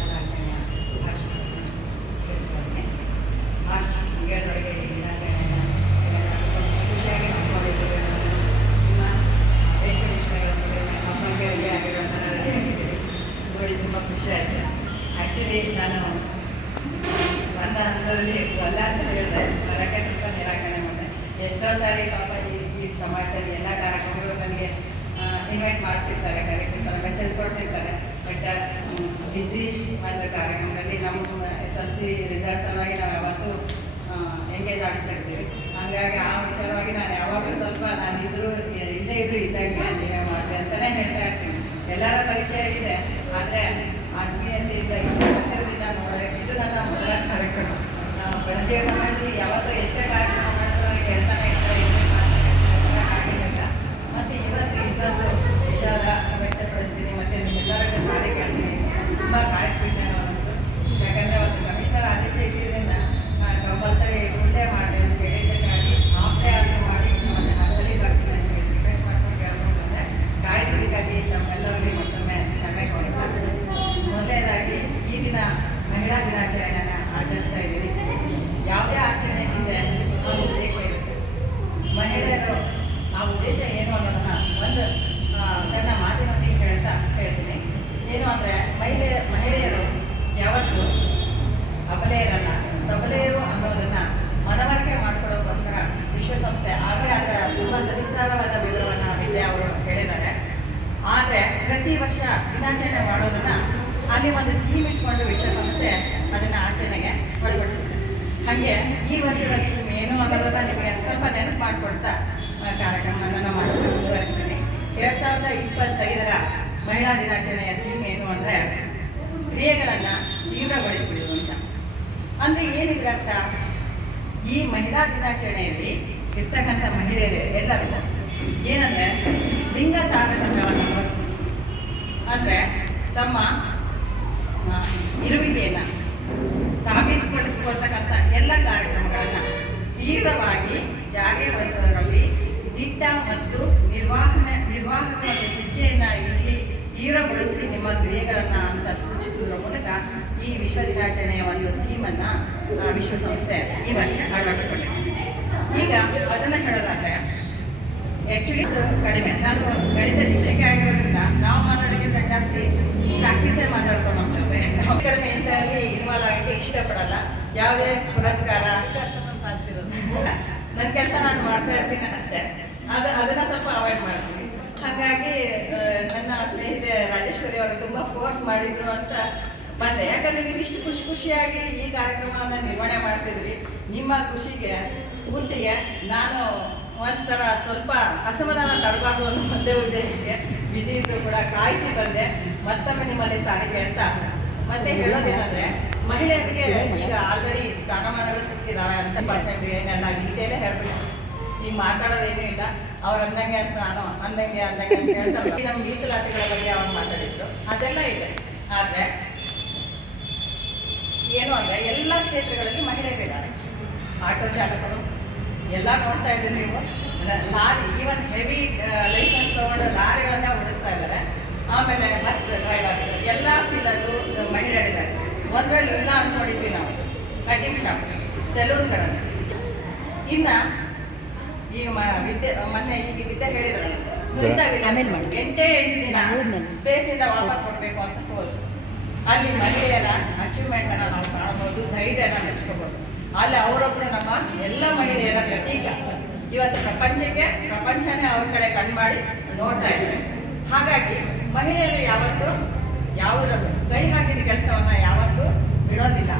ದಿನಾಚರಣೆಯ ಶುಭಾಶಯಗಳನ್ನು ತಿಳಿಸ್ತಾರೆ. ಮಾರ್ಚ್ 7 ದಿನಾಚರಣೆಯನ್ನು ಖುಷಿಯಾಗಿ ನೋಡಿದ್ದೇವೆ. ನಿಮ್ಮ ದೇಶ ವಿಷಯಗಳಲ್ಲಿ ಮಕ್ಕಳಿಗೆ ಆಗಿರುವಂಥ ರಜೆ ಆಗಿದ್ದೀರಿ ನೋಡಿ ತುಂಬ ಖುಷಿ ಆಯಿತು. ಆ್ಯಕ್ಚುಲಿ ನಾನು ನನ್ನ ಹಂತದಲ್ಲಿ ಅಲ್ಲ ಅಂತ ಹೇಳಿದೆ, ಬರೋಕ್ಕೆ ಸ್ವಲ್ಪ ನಿರಾಕರಣೆ ಮಾಡಿದೆ. ಎಷ್ಟೋ ಸಾರಿ ಪಾಪ ಈ ಸಮಾಜದಲ್ಲಿ ಎಲ್ಲ ಕಾರ್ಯಕ್ರಮಗಳು ನನಗೆ ಇನ್ವೈಟ್ ಮಾಡ್ತಿರ್ತಾರೆ, ಕರೀತಿರ್ತಾರೆ, ಮೆಸೇಜ್ ಕೊಡ್ತಿರ್ತಾರೆ. ಬಟ್ ಬಿಸಿ ಒಂದು ಕಾರ್ಯಕ್ರಮದಲ್ಲಿ ನಮ್ಮ SLC ರಿಸಲ್ಟ್ ಸಲುವಾಗಿ ನಾವು ಯಾವತ್ತೂ ಎಂಗೇಜ್ ಆಗ್ತಾ ಇರ್ತೀವಿ. ಹಾಗಾಗಿ ಆ ವಿಚಾರವಾಗಿ ನಾನು ಯಾವಾಗಲೂ ಸ್ವಲ್ಪ ನಾನು ಇಲ್ಲದೇ ಇದ್ರು ಇದ್ದಾಗೆ ನೀವೇ ಮಾಡಿದೆ ಅಂತಲೇ ಹೇಳ್ತಾ ಇರ್ತೀನಿ. ಎಲ್ಲರ ಪರಿಚಯ ಇದೆ, ಆದರೆ ಆತ್ಮೀಯತೆಯಿಂದ ಇಷ್ಟದಿಂದ ನೋಡಿದ್ರೆ ಇದು ನನ್ನ ಮೊದಲ ಕಾರ್ಯಕ್ರಮ. ಪ್ರತಿಯ ಸಮಾಜದಲ್ಲಿ ಯಾವತ್ತೂ ಎಷ್ಟೇ ಕಾರ್ಯಕ್ರಮ ಮಾಡಿದ್ರು ಹೇಳ್ತಾನೆ ಇರ್ತಾರೆ, ಆಗಿಲ್ಲ. ಮತ್ತು ಇವತ್ತು ಇನ್ನೊಂದು ವಿಷಾದ ವ್ಯಕ್ತಪಡಿಸ್ತೀನಿ ಮತ್ತು ನಿಮ್ಮೆಲ್ಲರಿಗೂ ಸಾರಿ ಕೇಳ್ತೀನಿ. ತುಂಬ ಕಾಯಿಸ್ಬಿಟ್ಟೆ ಅನ್ನಿಸ್ತು. ಯಾಕಂದರೆ ಒಂದು ಕಮಿಷನರ್ ಆದೇಶ ಇದ್ದಿದ್ದರಿಂದ ಕಂಪಲ್ಸರಿ ಒಳ್ಳೆ ಮಾಡಿ ಅಂತ ಹೇಳಿದ್ದಕ್ಕಾಗಿ ಆಪ್ತೆ ಆದರೂ ಮಾಡಿ ಮತ್ತು ಹಾಸ್ಟೆಲಿಗೆ ಬರ್ತೀನಿ ಅಂತ ರಿಕ್ವೆಸ್ಟ್ ಮಾಡ್ಕೊಂಡು ಕೇಳ್ಕೊಂಡು ಬಂದರೆ ಕಾಯಿಸಲಿಕ್ಕಾಗಿ ತಮ್ಮೆಲ್ಲರಲ್ಲಿ ಮತ್ತೊಮ್ಮೆ ಕ್ಷಮೆ ಕೊಡ್ತಾರೆ. ಮೊದಲನೇದಾಗಿ ಈ ದಿನ ಮಹಿಳಾ ದಿನಾಚರಣೆಯನ್ನು ಆಚರಿಸ್ತಾ ಇದ್ದೀರಿ. ಯಾವುದೇ ಆಚರಣೆ ಹಿಂದೆ ಒಂದು ಉದ್ದೇಶ ಇರುತ್ತೆ. ಮಹಿಳೆಯರು ಆ ಉದ್ದೇಶ ಏನು ಅನ್ನೋದನ್ನು ಒಂದು ಸಣ್ಣ ಮಾತಿನೊಂದಿಗೆ ಹೇಳ್ತೀನಿ. ಏನು ಅಂದರೆ ಮಹಿಳೆಯರು ಯಾವತ್ತೂ ಅಬಲೆಯರಲ್ಲ, ಸಬಲೆಯರು ಅನ್ನೋದನ್ನು ಮನವರಿಕೆ ಮಾಡಿಕೊಳ್ಳೋಕ್ಕೋಸ್ಕರ ವಿಶ್ವಸಂಸ್ಥೆ ಆಗಲೇ ಅದರ ತುಂಬ ಸವಿಸ್ತಾರವಾದ ವಿವರವನ್ನು ಇಲ್ಲಿ ಅವರು ಹೇಳಿದ್ದಾರೆ. ಆದರೆ ಪ್ರತಿ ವರ್ಷ ದಿನಾಚರಣೆ ಮಾಡೋದನ್ನು ಅಲ್ಲಿ ಒಂದು ಥೀಮ್ ಇಟ್ಕೊಂಡು ವಿಶ್ವಸಂಸ್ಥೆ ಅದನ್ನು ಆಚರಣೆಗೆ ಒಳಪಡಿಸಿದೆ. ಹಾಗೆ ಈ ವರ್ಷದ ಥೀಮ್ ಏನು ಅನ್ನೋದನ್ನು ನಿಮಗೆ ಸ್ವಲ್ಪ ನೆನಪು ಮಾಡಿಕೊಡ್ತಾ ಕಾರ್ಯಕ್ರಮವನ್ನು ಮಾಡೋದು ಮುಂದುವರಿಸ್ತೀನಿ. 2025 ಮಹಿಳಾ ದಿನಾಚರಣೆಯ ಥೀಮ್ ಏನು ಅಂದರೆ ಕ್ರಿಯೆಗಳನ್ನು ತೀವ್ರಗೊಳಿಸಿಬಿಡುವುದು ಅಂತ. ಅಂದರೆ ಏನಿದ್ರ ಅರ್ಥ? ಈ ಮಹಿಳಾ ದಿನಾಚರಣೆಯಲ್ಲಿ ಇರ್ತಕ್ಕಂಥ ಮಹಿಳೆಯರು ಎಲ್ಲರಿಗೂ ಏನಂದರೆ ಲಿಂಗ ತಾರತಮ್ಯವನ್ನು ಅಂದರೆ ತಮ್ಮ ಇರುವಿಕೆಯನ್ನು ಸಾಬೀತುಪಡಿಸಿಕೊಳ್ತಕ್ಕಂಥ ಎಲ್ಲ ಕಾರ್ಯಕ್ರಮಗಳನ್ನು ತೀವ್ರವಾಗಿ ಜಾರಿಗೊಳಿಸುವುದರಲ್ಲಿ ದಿಟ್ಟ ಮತ್ತು ನಿರ್ವಾಹಕ ಒಂದು ಹೆಜ್ಜೆಯನ್ನು ಇಲ್ಲಿ ತೀವ್ರಗೊಳಿಸಿ ನಿಮ್ಮ ಕ್ರಿಯೆಗಳನ್ನು ಅಂತ ಸೂಚಿಸುವುದರ ಮೂಲಕ ಈ ವಿಶ್ವ ದಿನಾಚರಣೆಯ ಒಂದು ಥೀಮನ್ನು ವಿಶ್ವಸಂಸ್ಥೆ ಈ ವರ್ಷ ಅಳವಡಿಸಿಕೊಂಡಿದೆ. ಈಗ ಅದನ್ನು ಹೇಳೋದಾದರೆ ಆ್ಯಕ್ಚುಲಿ ಕಡಿಮೆ, ನಾನು ಗಣಿತ ಶಿಕ್ಷಕಿ ಆಗಿರೋದ್ರಿಂದ ನಾವು ಮಾತಾಡೋದಕ್ಕಿಂತ ಜಾಸ್ತಿ ಪ್ರಾಕ್ಟೀಸೇ ಮಾತಾಡ್ಕೊಂಡು ಹೋಗ್ತೇವೆ. ನಾವು ಕಡಿಮೆ ಇಂಥಲ್ಲಿ ಇನ್ವಾಲ್ವ್ ಆಗೋಕ್ಕೆ ಇಷ್ಟಪಡಲ್ಲ. ಯಾವುದೇ ಪುರಸ್ಕಾರ ಸಾಧಿಸಿರೋದು ನನ್ನ ಕೆಲಸ ನಾನು ಮಾಡ್ತಾ ಇರ್ತೀನಿ ಅಷ್ಟೇ. ಅದನ್ನು ಸ್ವಲ್ಪ ಅವಾಯ್ಡ್ ಮಾಡ್ತೀನಿ. ಹಾಗಾಗಿ ನನ್ನ ಸ್ನೇಹಿತೆ ರಾಜೇಶ್ವರಿ ಅವರು ತುಂಬ ಫೋರ್ಸ್ ಮಾಡಿದ್ರು ಅಂತ ಬಂದೆ. ಯಾಕಂದರೆ ನೀವು ಇಷ್ಟು ಖುಷಿಯಾಗಿ ಈ ಕಾರ್ಯಕ್ರಮವನ್ನು ನಿರ್ವಹಣೆ ಮಾಡ್ತಿದ್ರಿ. ನಿಮ್ಮ ಖುಷಿಗೆ ಸ್ಫೂರ್ತಿಗೆ ನಾನು ಒಂಥರ ಸ್ವಲ್ಪ ಅಸಮಾಧಾನ ತರಬಾರ್ದು ಅನ್ನೋ ಒಂದೇ ಉದ್ದೇಶಕ್ಕೆ ಬಿಸಿ ಇದ್ರೂ ಕೂಡ ಕಾಯಿಸಿ ಬಂದೆ. ಮತ್ತೊಮ್ಮೆ ನಿಮ್ಮಲ್ಲಿ ಸಾರಿಗೆ ಹೇಳ್ತಾ ಮತ್ತೆ ಹೇಳೋದೇನೆಂದರೆ ಮಹಿಳೆಯರಿಗೆ ಈಗ ಆಲ್ರೆಡಿ ಸ್ಥಾನಮಾನಗಳು ಸಿಕ್ಕಿದ್ದಾವೆ ಅಂತ ಏನೆಲ್ಲ ಡೀಟೇಲೇ ಹೇಳ್ಬಿಟ್ಟು ಈಗ ಮಾತಾಡೋದೇನೂ ಇಲ್ಲ. ಅವ್ರು ಅಂದಂಗೆ ಅಂತ ನಾನು ಅಂದಂಗೆ ಅಂತ ಹೇಳ್ತಾರೆ. ನಮ್ಮ ಮೀಸಲಾತಿಗಳ ಬಗ್ಗೆ ಅವ್ರು ಮಾತಾಡಿದ್ರು ಅದೆಲ್ಲ ಇದೆ. ಆದರೆ ಏನು ಅಂದರೆ ಎಲ್ಲ ಕ್ಷೇತ್ರಗಳಲ್ಲಿ ಮಹಿಳೆಯರಿದ್ದಾರೆ. ಆಟೋ ಚಾಲಕರು ಎಲ್ಲ ನೋಡ್ತಾ ಇದ್ದೀರಿ ನೀವು. ಲಾರಿ, ಈವನ್ ಹೆವಿ ಲೈಸೆನ್ಸ್ ತೊಗೊಂಡು ಲಾರಿಗಳನ್ನ ಓಡಿಸ್ತಾ ಇದ್ದಾರೆ. ಆಮೇಲೆ ಬಸ್ ಡ್ರೈವರ್ಸ್ ಎಲ್ಲ ಫೀಲ್ಡಲ್ಲೂ ಮಹಿಳೆಯರಿದ್ದಾರೆ. ಒಂದರಲ್ಲಿ ಇಲ್ಲ ಅಂತ ನೋಡಿದ್ವಿ ನಾವು. ಕಟಿಂಗ್ ಶಾಪ್, ಸೆಲೂನ್ಗಳಲ್ಲಿ. ಇನ್ನು ಈಗ ಮೊನ್ನೆ ಈಗ ವಿದ್ಯೆ ಹೇಳಿದ್ರು ಎಂಟೇ 8 ದಿನ ಸ್ಪೇಸಿಂದ ವಾಪಸ್ ಕೊಡಬೇಕು ಅಂತ ಹೋದ್ರು. ಅಲ್ಲಿ ಮಹಿಳೆಯರ ಅಚೀವ್ಮೆಂಟನ್ನು ನಾವು ಕಾಣ್ಬೋದು, ಧೈರ್ಯನ ಮೆಚ್ಕೋಬೋದು. ಅಲ್ಲಿ ಅವರೊಬ್ಬರು ನಮ್ಮ ಎಲ್ಲ ಮಹಿಳೆಯರ ಪ್ರತೀಕ. ಇವತ್ತು ಪ್ರಪಂಚನೇ ಅವ್ರ ಕಡೆ ಕಣ್ಣು ಮಾಡಿ ನೋಡ್ತಾ ಇದ್ದಾರೆ. ಹಾಗಾಗಿ ಮಹಿಳೆಯರು ಯಾವತ್ತೂ ಯಾವುದರಲ್ಲೂ ಕೈ ಹಾಕಿದ ಕೆಲಸವನ್ನು ಯಾವತ್ತೂ ಬಿಡೋದಿಲ್ಲ.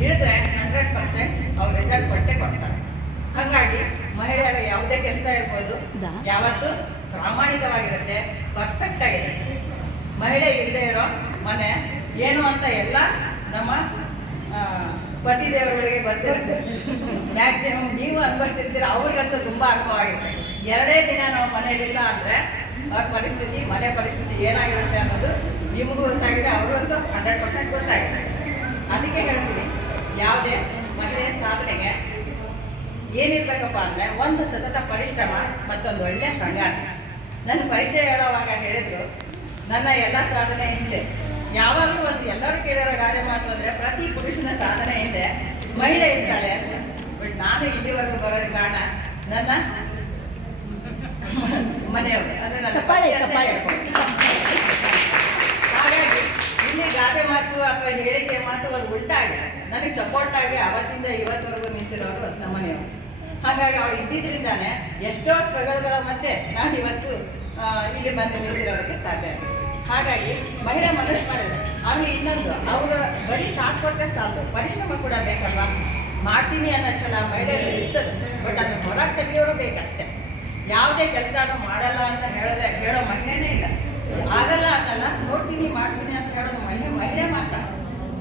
ಹಿಡಿದ್ರೆ 100% ಅವ್ರು ರಿಸಲ್ಟ್ ಕೊಡ್ತಾರೆ. ಹಾಗಾಗಿ ಮಹಿಳೆಯರ ಯಾವುದೇ ಕೆಲಸ ಇರ್ಬೋದು ಯಾವತ್ತೂ ಪ್ರಾಮಾಣಿಕವಾಗಿರುತ್ತೆ, ಪರ್ಫೆಕ್ಟ್ ಆಗಿರುತ್ತೆ. ಮಹಿಳೆ ಇಲ್ಲದೆ ಇರೋ ಮನೆ ಏನು ಅಂತ ಎಲ್ಲ ನಮ್ಮ ಪತಿ ದೇವರುಗಳಿಗೆ ಗೊತ್ತಿರುತ್ತೆ. ಮ್ಯಾಕ್ಸಿಮಮ್ ನೀವು ಅನುಭವಿಸ್ತಿರ್ತೀರ, ಅವ್ರಿಗಂತೂ ತುಂಬ ಅನುಭವ ಆಗಿರುತ್ತೆ. 2 ದಿನ ನಾವು ಮನೆಯಲ್ಲಿಲ್ಲ ಅಂದರೆ ಅವ್ರ ಪರಿಸ್ಥಿತಿ, ಮನೆ ಪರಿಸ್ಥಿತಿ ಏನಾಗಿರುತ್ತೆ ಅನ್ನೋದು ನಿಮಗೂ ಗೊತ್ತಾಗಿದೆ, ಅವ್ರಿಗಂತೂ 100% ಗೊತ್ತಾಗಿದೆ. ಅದಕ್ಕೆ ಹೇಳ್ತೀನಿ, ಯಾವುದೇ ಮಹಿಳೆಯ ಸಾಧನೆಗೆ ಏನಿರ್ಬೇಕಪ್ಪ ಅಂದರೆ ಒಂದು ಸತತ ಪರಿಶ್ರಮ ಮತ್ತೊಂದು ಒಳ್ಳೆಯ ಸಂಗಾತಿ. ನನ್ನ ಪರಿಚಯ ಹೇಳೋವಾಗ ಹೇಳಿದ್ರು, ನನ್ನ ಎಲ್ಲ ಸಾಧನೆ ಹಿಂದೆ ಯಾವಾಗಲೂ ಒಂದು ಎಲ್ಲರೂ ಕೇಳೋರಾಗ ಮಹಿಳೆ ಇರ್ತಾಳೆ. ಬಟ್ ನಾನು ಇಲ್ಲಿವರೆಗೂ ಬರೋದಕ್ಕೆ ಕಾರಣ ನನ್ನ ಮನೆಯವರು ಅಂದ್ರೆ ನನ್ನ ಚಪ್ಪಾಳೆ, ಪತಿ ಅಂತ ಚಪ್ಪಾಳೆ. ಹೇಳ್ಬೋದು. ಹಾಗಾಗಿ ಇಲ್ಲಿ ಗಾದೆ ಮಾತು ಅಥವಾ ಹೇಳಿಕೆ ಮಾತುಗಳು ಉಲ್ಟಾಗಿದೆ. ನನಗೆ ಸಪೋರ್ಟ್ ಆಗಿ ಅವತ್ತಿಂದ ಇವತ್ತವರೆಗೂ ನಿಂತಿರೋರು ನಮ್ಮ ಮನೆಯವರು. ಹಾಗಾಗಿ ಅವ್ರು ಇದ್ದಿದ್ರಿಂದಾನೆ ಎಷ್ಟೋ ಸ್ಟ್ರಗಲ್ಗಳ ಮಧ್ಯೆ ನಾನು ಇವತ್ತು ಇಲ್ಲಿ ಬಂದು ನಿಂತಿರೋದಕ್ಕೆ ಸಾಧ್ಯ ಆಗಿದೆ. ಹಾಗಾಗಿ ಮಹಿಳೆ ಮನಸ್ಸು ಮಾಡಿದ್ರೆ ಆಮೇಲೆ ಇನ್ನೊಂದು ಅವರು ಬರೀ ಸಾಥ್ ಕೊಟ್ಟರೆ ಸಾಕು, ಪರಿಶ್ರಮ ಕೂಡ ಬೇಕಲ್ವಾ. ಮಾಡ್ತೀನಿ ಅನ್ನೋ ಛಲ ಮಹಿಳೆಯರು ಇರ್ತದೆ, ಬಟ್ ಅದನ್ನ ಹೊರಗೆ ತೆಗಿಯೋರು ಬೇಕಷ್ಟೇ. ಯಾವುದೇ ಕೆಲಸನೂ ಮಾಡಲ್ಲ ಅಂತ ಹೇಳೋ ಮಹಿಳೆನೇ ಇಲ್ಲ. ಆಗಲ್ಲ ಅನ್ನಲ್ಲ, ನೋಡ್ತೀನಿ ಮಾಡ್ತೀನಿ ಅಂತ ಹೇಳೋದು ಮಹಿಳೆ ಮಾತ್ರ.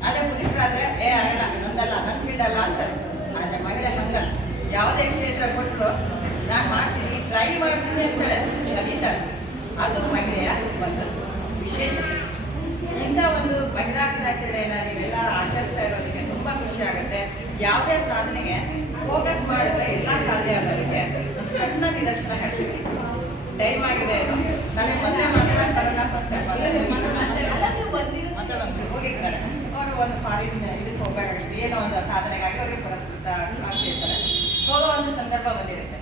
ಅದೇ ಪುರುಷರಾದ್ರೆ ಆಗಲ್ಲ, ನಂದಲ್ಲ, ನನ್ನ ಫೀಲ್ಡಲ್ಲ ಅಂತಾರೆ. ಆದರೆ ಮಹಿಳೆ ಹಂಗಲ್ಲ. ಯಾವುದೇ ಕ್ಷೇತ್ರ ಕೊಟ್ಟರು ನಾನು ಮಾಡ್ತೀನಿ, ಟ್ರೈ ಮಾಡ್ತೀನಿ ಅಂತ ಹೇಳಿ ಕಲಿತಾಳೆ. ಅದು ಮಹಿಳೆಯ ಒಂದು ವಿಶೇಷತೆ. ಇಂಥ ಒಂದು ಮಹಿಳಾ ದಿನಾಚರಣೆಯನ್ನು ನೀವೆಲ್ಲ ಆಚರಿಸ್ತಾ ಇರೋದಕ್ಕೆ ತುಂಬ ಖುಷಿ ಆಗುತ್ತೆ. ಯಾವುದೇ ಸಾಧನೆಗೆ ಫೋಕಸ್ ಮಾಡಿದ್ರೆ ಎಲ್ಲ ಸಾಧ್ಯ ಆಗೋದಕ್ಕೆ ಒಂದು ಸಣ್ಣ ನಿದರ್ಶನ ಹೇಳ್ತೀವಿ. ಟೈಮ್ ಆಗಿದೆ ಇದು. ನನಗೆ ಮೊದಲೇ ಮಾತಾಡೋಕೆ ಬರಲ್ಲ. ಫಸ್ಟ್ ಮಾತಾಡೋದು ಹೋಗಿರ್ತಾರೆ ಅವರು ಒಂದು ಫಾರಿನ್ ಇದಕ್ಕೆ ಹೋಗಬೇಕು, ಏನೋ ಒಂದು ಸಾಧನೆಗಾಗಿ ಅವ್ರಿಗೆ ಪುರಸ್ಕೃತ ಆಗ್ತಿರ್ತಾರೆ. ಹೋಗೋ ಒಂದು ಸಂದರ್ಭ ಬಂದಿರುತ್ತೆ.